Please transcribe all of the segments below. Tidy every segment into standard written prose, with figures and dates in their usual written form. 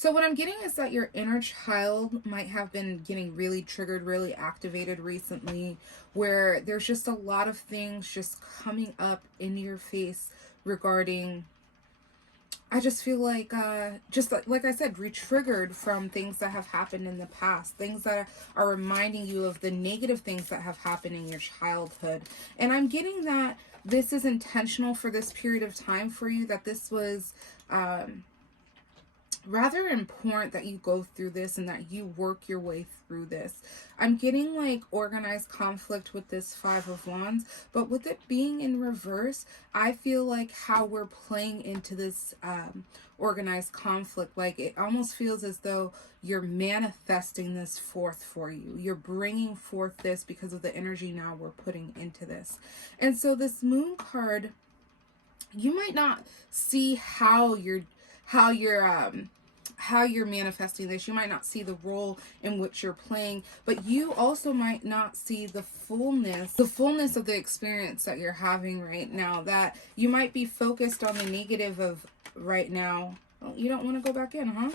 So what I'm getting is that your inner child might have been getting really triggered, really activated recently, where there's just a lot of things just coming up in your face regarding, I just feel like, just like I said, re-triggered from things that have happened in the past, things that are reminding you of the negative things that have happened in your childhood. And I'm getting that this is intentional for this period of time for you, that this was, rather important that you go through this and that you work your way through this. I'm getting like organized conflict with this Five of Wands, but with it being in reverse, I feel like how we're playing into this organized conflict, like it almost feels as though you're manifesting this forth for you. You're bringing forth this because of the energy now we're putting into this. And so this Moon card, you might not see how you're manifesting this. You might not see the role in which you're playing, but you also might not see the fullness of the experience that you're having right now. That you might be focused on the negative of right now. Oh, you don't want to go back in,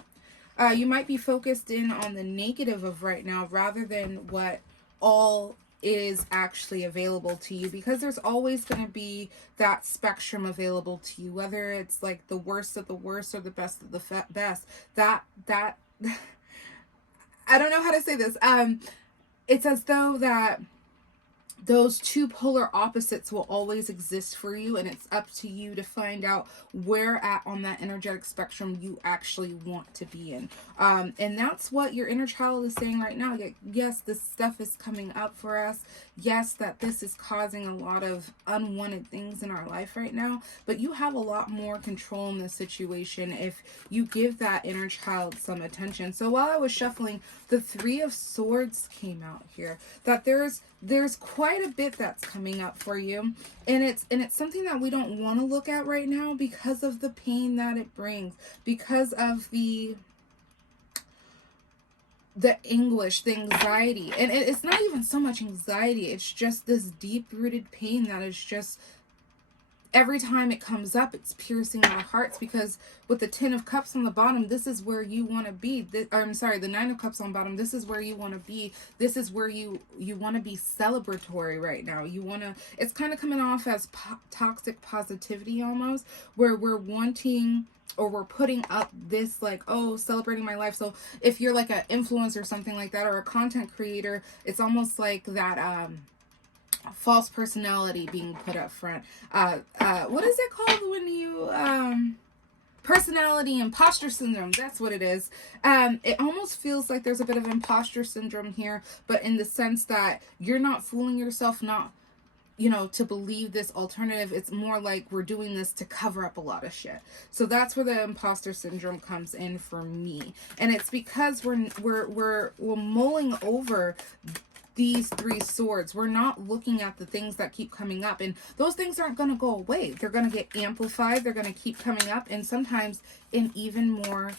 huh? You might be focused in on the negative of right now rather than what all is actually available to you, because there's always going to be that spectrum available to you, whether it's like the worst of the worst or the best of the best. That I don't know how to say this. It's as though that those two polar opposites will always exist for you, and it's up to you to find out where at on that energetic spectrum you actually want to be in. And that's what your inner child is saying right now. Yes, this stuff is coming up for us. Yes, that this is causing a lot of unwanted things in our life right now, but you have a lot more control in this situation if you give that inner child some attention. So while I was shuffling, the Three of Swords came out here. That there's quite a bit that's coming up for you, and it's something that we don't want to look at right now because of the pain that it brings, because of the anguish, the anxiety. And it's not even so much anxiety, it's just this deep-rooted pain that is just, every time it comes up, it's piercing our hearts, because with the Ten of Cups on the bottom, this is where you want to be. The Nine of Cups on bottom, this is where you want to be. This is where you want to be celebratory right now. You want to, it's kind of coming off as toxic positivity almost, where we're wanting, or we're putting up this like, oh, celebrating my life. So if you're like an influencer or something like that, or a content creator, it's almost like that false personality being put up front. What is it called when you personality imposter syndrome? That's what it is. It almost feels like there's a bit of imposter syndrome here, but in the sense that you're not fooling yourself, not, you know, to believe this alternative. It's more like we're doing this to cover up a lot of shit. So that's where the imposter syndrome comes in for me, and it's because we're mulling over these Three Swords. We're not looking at the things that keep coming up, and those things aren't going to go away. They're going to get amplified. They're going to keep coming up, and sometimes in even more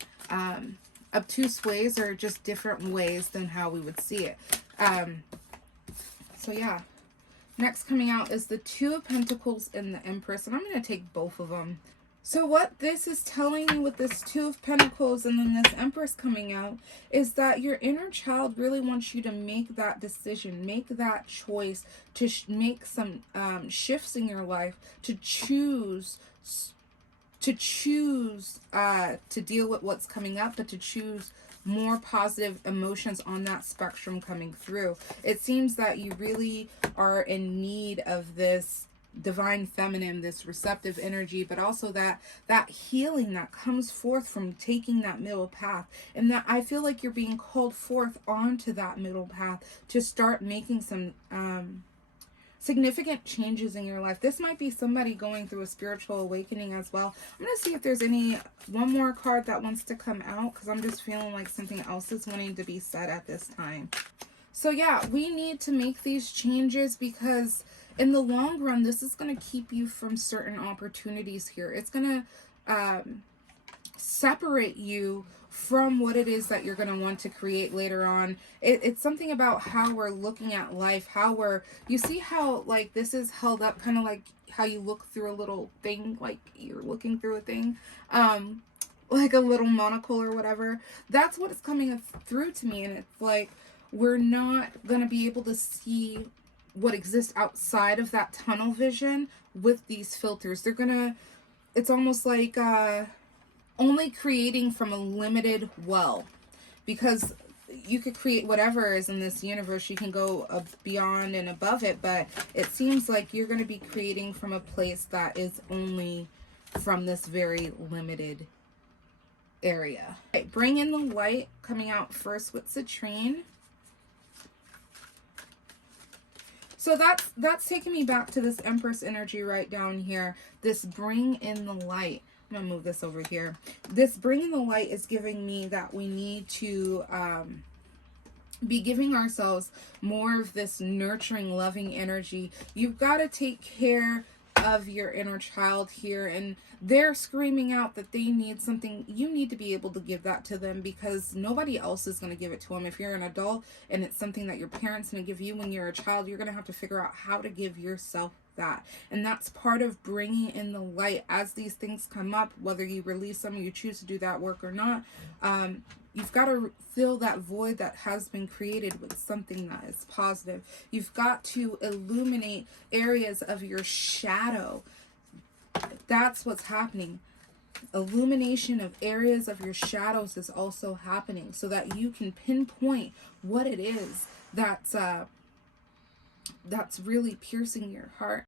obtuse ways, or just different ways than how we would see it. So yeah, next coming out is the Two of Pentacles and the Empress, and I'm going to take both of them. So what this is telling you with this Two of Pentacles and then this Empress coming out is that your inner child really wants you to make that decision, make that choice, to make some shifts in your life, to choose to deal with what's coming up, but to choose more positive emotions on that spectrum coming through. It seems that you really are in need of this divine feminine, this receptive energy, but also that healing that comes forth from taking that middle path. And that I feel like you're being called forth onto that middle path to start making some significant changes in your life. This might be somebody going through a spiritual awakening as well. I'm going to see if there's one more card that wants to come out, because I'm just feeling like something else is wanting to be said at this time. So yeah, we need to make these changes, because in the long run, this is going to keep you from certain opportunities here. It's going to separate you from what it is that you're going to want to create later on. It's something about how we're looking at life, you see how like this is held up, kind of like how you look through a little thing, like you're looking through a thing. like a little monocle or whatever. That's what is coming through to me. And it's like, we're not going to be able to see what exists outside of that tunnel vision with these filters. They're going to, it's almost like only creating from a limited well, because you could create whatever is in this universe. You can go beyond and above it, but it seems like you're going to be creating from a place that is only from this very limited area. Okay, bring in the light, coming out first with citrine. So that's taking me back to this Empress energy right down here. This bring in the light. I'm gonna move this over here. This bring in the light is giving me that we need to be giving ourselves more of this nurturing, loving energy. You've got to take care of your inner child here, and they're screaming out that they need something. You need to be able to give that to them, because nobody else is going to give it to them. If you're an adult and it's something that your parents going to give you when you're a child, you're going to have to figure out how to give yourself that. And that's part of bringing in the light as these things come up, whether you release them or you choose to do that work or not. You've got to fill that void that has been created with something that is positive. You've got to illuminate areas of your shadow. That's what's happening. Illumination of areas of your shadows is also happening, so that you can pinpoint what it is that's really piercing your heart.